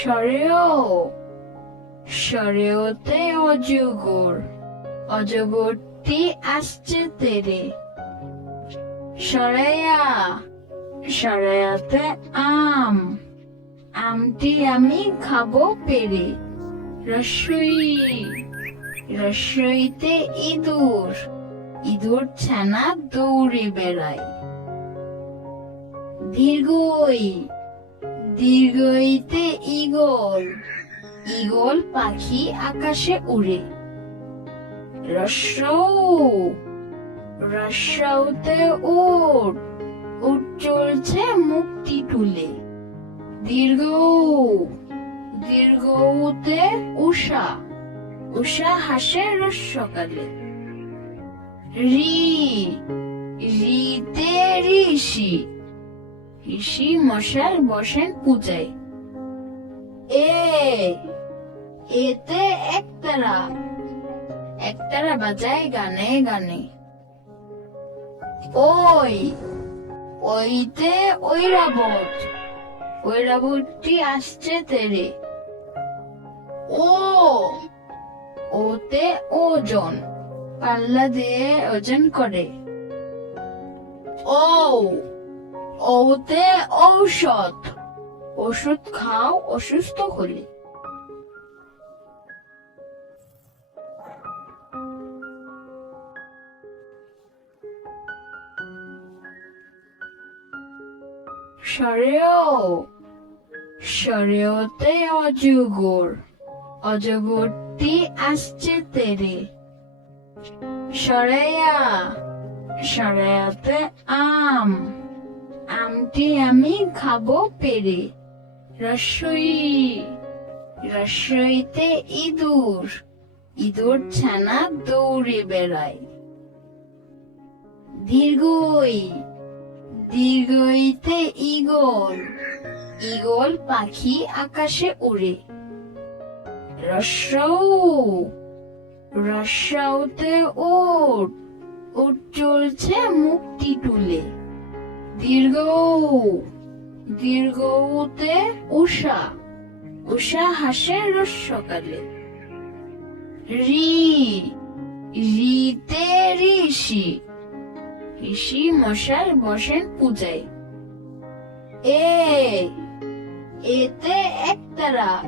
সরেও, সরেওতে অজগর, অজগরটি আসছে তেরে। সরাইয়া সরাইয়াতে আম, আমটি আমি খাব পেরে। রসই, রসইতে ইঁদুর ইঁদুর ছানা দৌড়ে বেড়ায়। দীর্ঘই দীর্ঘইতে ইগল ইগল পাখি আকাশে উড়ে। রস্যৌ রস্যৌতে উট উট চলছে মুক্তি তুলে দীর্ঘ, দীর্ঘতে উষা উষা হাসে রোজ সকালে। রি রিতে ঋষি ঋষি মশাল বসেন পূজায়। এ এতে একতারা। একতারা বাজায় গানে গানে। ওই, ওইতে ঐরাবত। ঐরাবতটি আসছে তেরে। ও, ওতে ওজন। পাল্লা দিয়ে ওজন করে। ও ওতে ঔষধ। ওষুধ খাও, অসুস্থ হলে। সরেও, সরেওতে অজগর। অজগরটি আসছে তেরে। সরাইয়া সরাইয়াতে আম। আমটি আমি খাব পেরে। রসই, রসইতে ইঁদুর। ইঁদুর ছানা দৌড়ে বেড়ায়। দীর্ঘই, দীর্ঘইতে ইগল ইগল পাখি আকাশে উড়ে রস্যৌ রস্যৌতে ওট। ওট চলছে মুক্তি তুলে দীর্ঘ দীর্ঘতে উষা উষা হাসে সকালে। রি, রিতে ঋষি ঋষি মশাল বসেন পূজায়। এ, এতে একতারা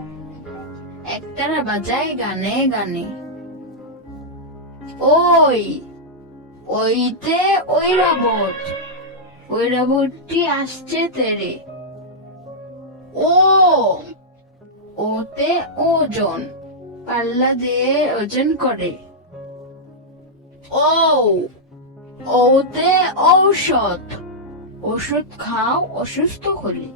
একতারা বাজায় গানে গানে। ওই, ওইতে ঐরাবত আসছে তেরে। ও! ওতে ওজন, পাল্লা দিয়ে ওজন করে। ও! ওতে ঔষধ, ওষুধ খাও অসুস্থ হলে।